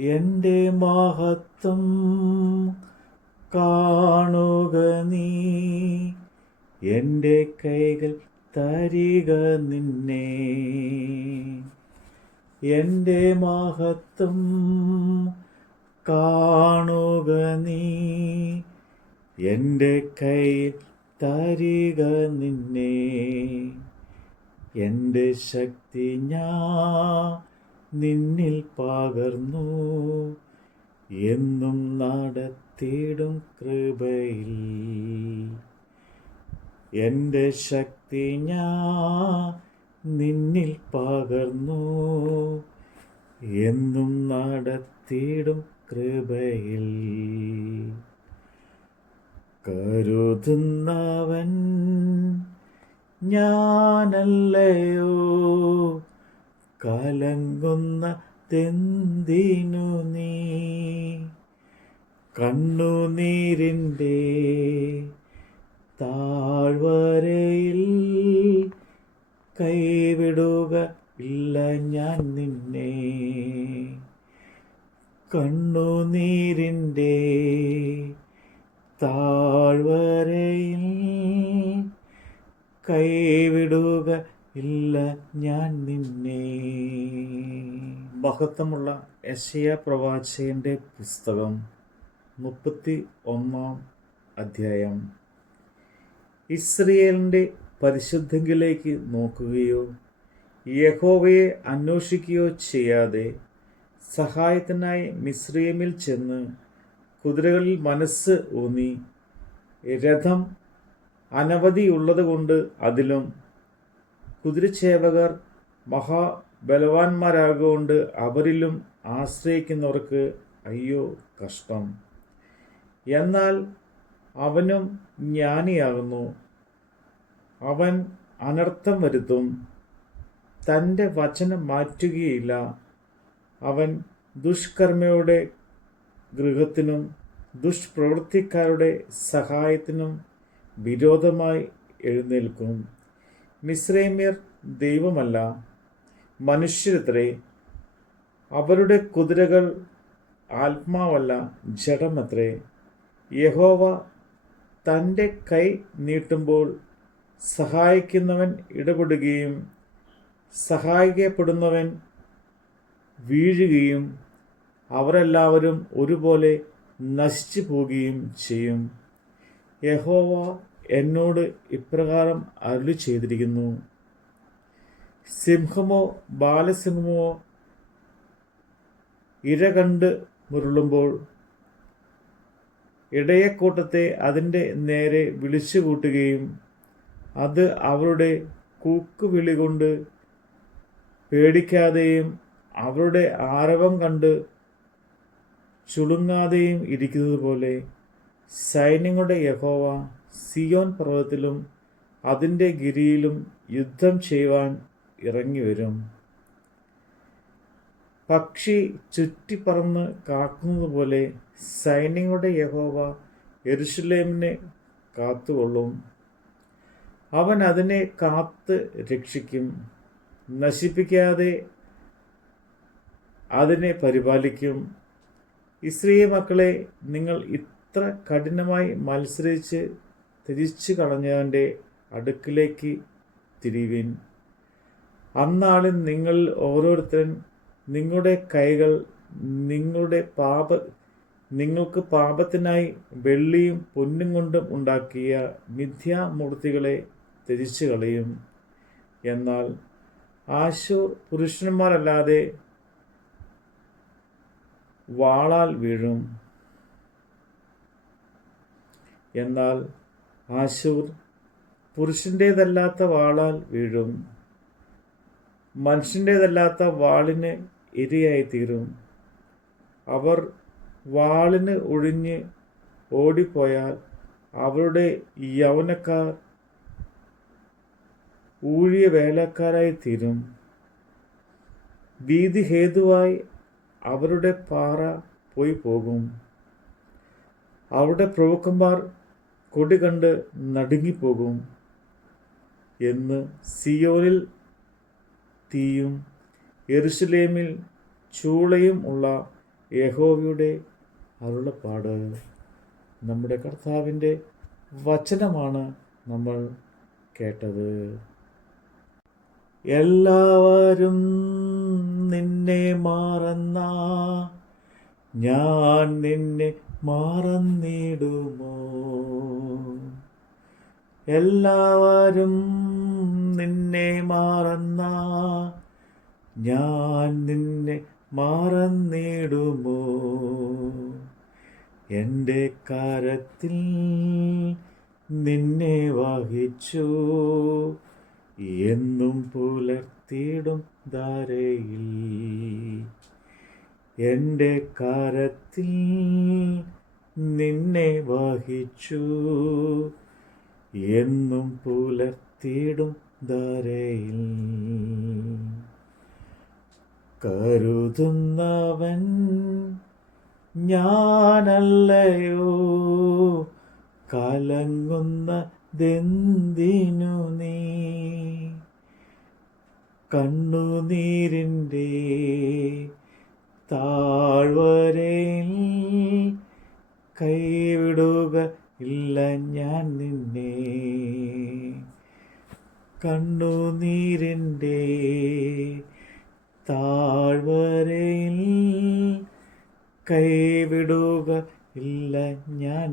എന്റെ മഹത്വം കാണുക നീ. എന്റെ കൈകൾ തരിക നിന്നെ. എന്റെ മഹത്വം കാണുക നീ. എന്റെ കയ്യിൽ തരിക നിന്നെ. എന്റെ ശക്തി ഞാൻ നിന്നിൽ പകർന്നു. എന്നും നടത്തിയിടും കൃപയിൽ. എന്റെ ശക്തി ഞാൻ നിന്നിൽ പകർന്നു. എന്നും നടത്തിയിടും കൃപയിൽ. കരുതുന്നവൻ ഞാനല്ലയോ? കലങ്ങുന്ന തെന്തിനു നീ? കണ്ണുനീരിന്റെ താഴ്വരയിൽ കൈവിടുക ഇല്ല ഞാൻ നിന്നെ. കണ്ണുനീരിന്റെ താഴ്വരയിൽ കൈവിടുക ഇല്ല ഞാൻ നിന്നെ. മഹത്വമുള്ള യശയ പ്രവാചകന്റെ പുസ്തകം മുപ്പത്തി ഒന്നാം അധ്യായം. ഇസ്രയേലിന്റെ പരിശുദ്ധങ്കിലേക്ക് നോക്കുകയോ യഹോവയെ അന്വേഷിക്കുകയോ ചെയ്യാതെ സഹായത്തിനായി മിശ്രീമിൽ ചെന്ന് കുതിരകളിൽ മനസ്സ് ഊന്നി രഥം അനവധിയുള്ളതുകൊണ്ട് അതിലും കുതിരച്ചേവകർ മഹാബലവാന്മാരാകൊണ്ട് അവരിലും ആശ്രയിക്കുന്നവർക്ക് അയ്യോ കഷ്ടം. എന്നാൽ അവനും ജ്ഞാനിയാകുന്നു. അവൻ അനർത്ഥം വരുത്തും. തന്റെ വചനം മാറ്റുകയില്ല. അവൻ ദുഷ്കർമ്മയുടെ ഗൃഹത്തിനും ദുഷ്പ്രവൃത്തിക്കാരുടെ സഹായത്തിനും വിരോധമായി എഴുന്നേൽക്കും. മിശ്രൈമ്യർ ദൈവമല്ല. മനുഷ്യരത്രേ അവരുടെ കുതിരകൾ ആത്മാവല്ല ജഡമത്രേ. യഹോവ തന്റെ കൈ നീട്ടുമ്പോൾ സഹായിക്കുന്നവൻ ഇടപെടുകയും സഹായിക്കപ്പെടുന്നവൻ വീഴുകയും അവരെല്ലാവരും ഒരുപോലെ നശിച്ചു പോവുകയും ചെയ്യും. യഹോവ എന്നോട് ഇപ്രകാരം അരുളി ചെയ്തിരിക്കുന്നു. സിംഹമോ ബാലസിംഹമോ ഇര കണ്ട് മുരുളുമ്പോൾ ഇടയക്കൂട്ടത്തെ അതിന്റെ നേരെ വിളിച്ചു കൂട്ടുകയും അത് അവരുടെ കൂക്കുവിളി കൊണ്ട് പേടിക്കാതെയും അവരുടെ ആരവം കണ്ട് ചുളുങ്ങാതെയും ഇരിക്കുന്നത് പോലെ സൈന്യങ്ങളുടെ യഹോവ സിയോൻ പർവതത്തിലും അതിന്റെ ഗിരിയിലും യുദ്ധം ചെയ്യുവാൻ ഇറങ്ങി വരും. പക്ഷി ചുറ്റിപ്പറന്ന് കാക്കുന്നത് പോലെ സൈന്യങ്ങളുടെ യഹോവ എരുഷലേമിനെ കാത്തുകൊള്ളും. അവൻ അതിനെ കാത്ത് രക്ഷിക്കും. നശിപ്പിക്കാതെ അതിനെ പരിപാലിക്കും. ഇസ്രീയ മക്കളെ നിങ്ങൾ ഇത്ര കഠിനമായി മത്സരിച്ച് തിരിച്ചു കളഞ്ഞവന്റെ അടുക്കിലേക്ക് തിരിവിൻ. അന്നാളിൽ നിങ്ങൾ ഓരോരുത്തരും നിങ്ങളുടെ കൈകൾ നിങ്ങളുടെ പാപ നിങ്ങൾക്ക് പാപത്തിനായി വെള്ളിയും പൊന്നും കൊണ്ടും ഉണ്ടാക്കിയ മിഥ്യാമൂർത്തികളെ തിരിച്ചു കളയും എന്നാൽ ആശൂർ പുരുഷന്മാരല്ലാതെ വാളാൽ വീഴും. എന്നാൽ ആശൂർ. പുരുഷന്റേതല്ലാത്ത വാളാൽ വീഴും. മനുഷ്യന്റേതല്ലാത്ത വാളിന് ഇരയായിത്തീരും അവർ വാളിന് ഒഴിഞ്ഞ് ഓടിപ്പോയാൽ അവരുടെ യൗവനക്കാർ ഊഴിയ വേലക്കാരായി തീരും വീതി ഹേതുവായി അവരുടെ പാറ പോയി പോകും. അവരുടെ പ്രഭുക്കന്മാർ കൊടി കണ്ട് നടുങ്ങിപ്പോകും എന്ന് സിയോനിൽ തീയും എറുസലേമിൽ ചൂളയും ഉള്ള യഹോവയുടെ അരുളപ്പാട്. നമ്മുടെ കർത്താവിന്റെ വചനമാണ് നമ്മൾ കേട്ടത്. എല്ലാവരും നിന്നെ മാറന്ന ഞാൻ നിന്നെ മാറന്നിടുമോ? എല്ലാവരും നിന്നെ മാറന്ന. ഞാൻ നിന്നെ മാറന്നിടുമോ? എന്റെ കാരത്തിൽ നിന്നെ വഹിച്ചു. എന്നും പുലർത്തിയിടും ധാരയിൽ. എന്റെ കാരത്തിൽ നിന്നെ വഹിച്ചു. എന്നും പുലർത്തിയിടും ധാരയിൽ. കരുതുന്നവൻ ഞാനല്ലയോ? കലങ്ങുന്നതെന്തിനു നീ? കണ്ണുനീരിന്റെ താഴ്വരയിൽ കൈവിടുക കണ്ണുനീരിന്റെ താഴ്വരയിൽ കൈവിടുക ഇല്ല ഞാൻ